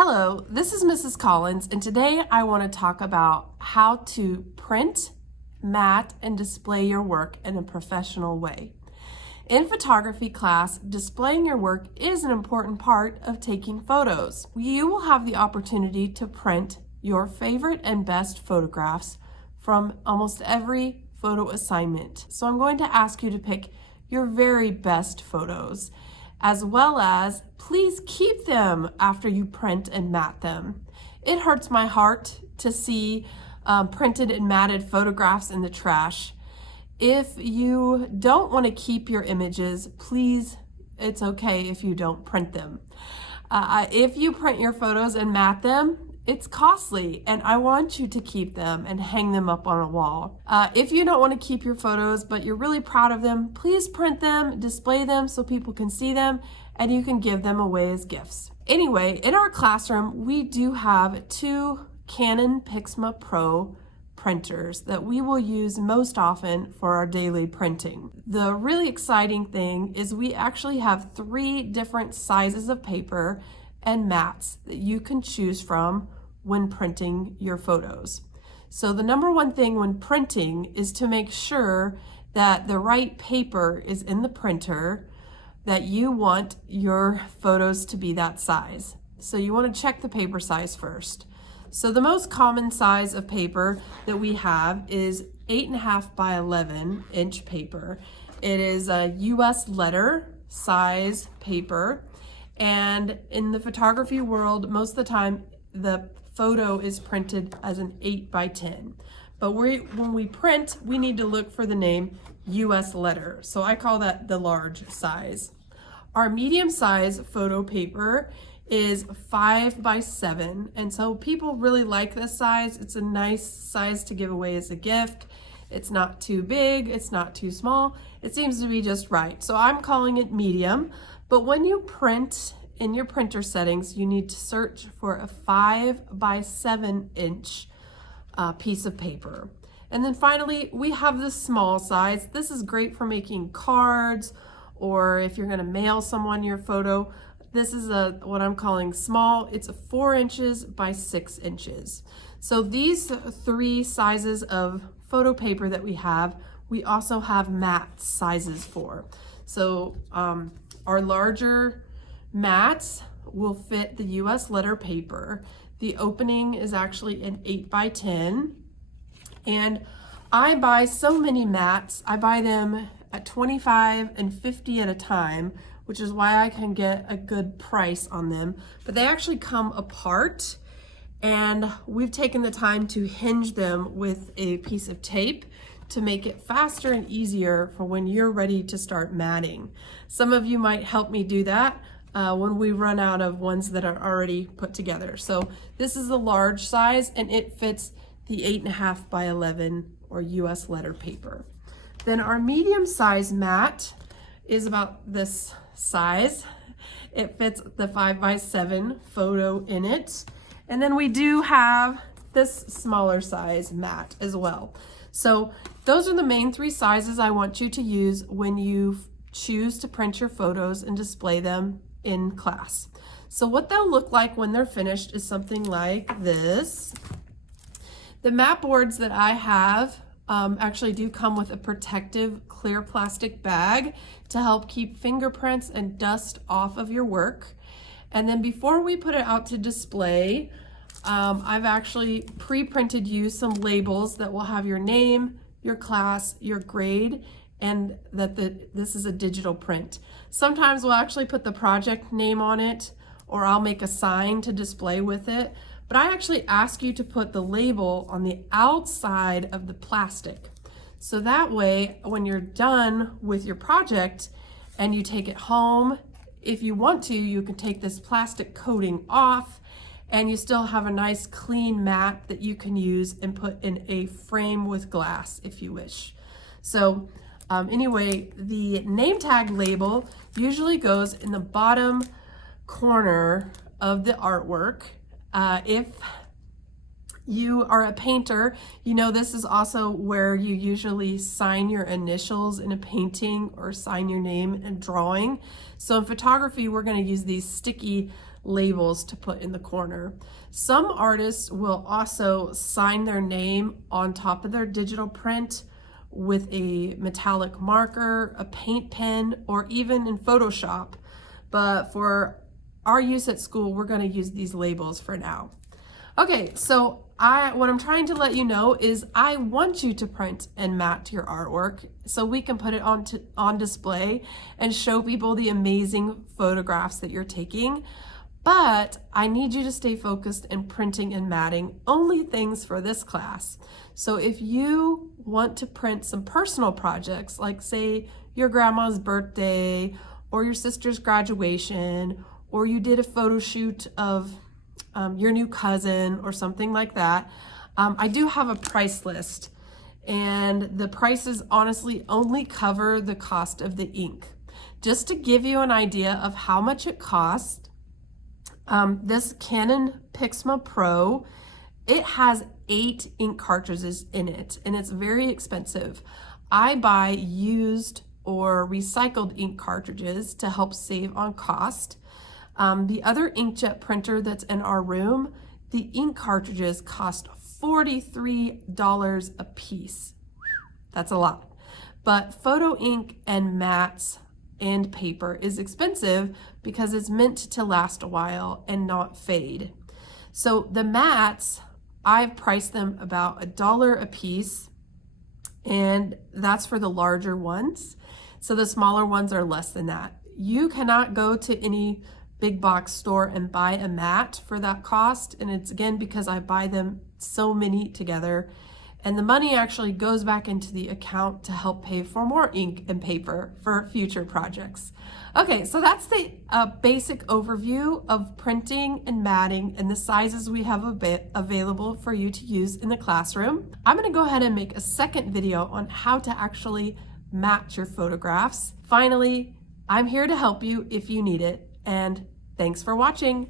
Hello, this is Mrs. Collins, and today I want to talk about how to print, mat, and display your work in a professional way. In photography class, displaying your work is an important part of taking photos. You will have the opportunity to print your favorite and best photographs from almost every photo assignment. So I'm going to ask you to pick your very best photos, as well as please keep them after you print and mat them. It hurts my heart to see printed and matted photographs in the trash. If you don't want to keep your images, please, it's okay if you don't print them. If you print your photos and mat them, it's costly, and I want you to keep them and hang them up on a wall. If you don't want to keep your photos, but you're really proud of them, please print them, display them so people can see them, and you can give them away as gifts. Anyway, in our classroom, we do have two Canon Pixma Pro printers that we will use most often for our daily printing. The really exciting thing is we actually have 3 different sizes of paper and mats that you can choose from when printing your photos. So the number one thing when printing is to make sure that the right paper is in the printer, that you want your photos to be that size. So you want to check the paper size first. So the most common size of paper that we have is 8.5 by 11 inch paper. It is a US letter size paper. And in the photography world, most of the time, the photo is printed as an 8 by 10. But when we print, we need to look for the name US letter. So I call that the large size. Our medium size photo paper is 5 by 7. And so people really like this size. It's a nice size to give away as a gift. It's not too big, it's not too small. It seems to be just right. So I'm calling it medium. But when you print in your printer settings, you need to search for a 5 by 7 inch piece of paper. And then finally, we have the small size. This is great for making cards, or if you're gonna mail someone your photo. This is what I'm calling small. It's 4 inches by 6 inches. So these 3 sizes of photo paper that we have, we also have mat sizes for. So our larger mats will fit the US letter paper. The opening is actually an 8 by 10. And I buy so many mats. I buy them at 25 and 50 at a time, which is why I can get a good price on them. But they actually come apart, and we've taken the time to hinge them with a piece of tape to make it faster and easier for when you're ready to start matting. Some of you might help me do that when we run out of ones that are already put together. So this is the large size, and it fits the 8.5 by 11 or US letter paper. Then our medium size mat is about this size. It fits the 5 by 7 photo in it. And then we do have this smaller size mat as well. So those are the main 3 sizes I want you to use when you choose to print your photos and display them in class. So what they'll look like when they're finished is something like this. The mat boards that I have actually do come with a protective clear plastic bag to help keep fingerprints and dust off of your work. And then before we put it out to display, I've actually pre-printed you some labels that will have your name, your class, your grade, and that this is a digital print. Sometimes we'll actually put the project name on it, or I'll make a sign to display with it. But I actually ask you to put the label on the outside of the plastic. So that way, when you're done with your project and you take it home, if you want to, you can take this plastic coating off, and you still have a nice clean mat that you can use and put in a frame with glass if you wish. So anyway, the name tag label usually goes in the bottom corner of the artwork. If you are a painter, you know this is also where you usually sign your initials in a painting or sign your name in a drawing. So in photography, we're going to use these sticky labels to put in the corner. Some artists will also sign their name on top of their digital print with a metallic marker, a paint pen, or even in Photoshop. But for our use at school, we're going to use these labels for now. Okay, so what I'm trying to let you know is I want you to print and mat your artwork so we can put it on display and show people the amazing photographs that you're taking. But I need you to stay focused in printing and matting only things for this class. So if you want to print some personal projects, like say your grandma's birthday or your sister's graduation, or you did a photo shoot of your new cousin or something like that, I do have a price list, and the prices honestly only cover the cost of the ink. Just to give you an idea of how much it costs, this Canon Pixma Pro, it has 8 ink cartridges in it, and it's very expensive. I buy used or recycled ink cartridges to help save on cost. The other inkjet printer that's in our room, the ink cartridges cost $43 a piece. That's a lot. But photo ink and mats and paper is expensive because it's meant to last a while and not fade. So the mats, I've priced them about $1 a piece, and that's for the larger ones. So the smaller ones are less than that. You cannot go to any big box store and buy a mat for that cost, and it's again because I buy them so many together, and the money actually goes back into the account to help pay for more ink and paper for future projects. Okay, so that's the basic overview of printing and matting and the sizes we have available for you to use in the classroom. I'm going to go ahead and make a second video on how to actually mat your photographs. Finally, I'm here to help you if you need it, and thanks for watching.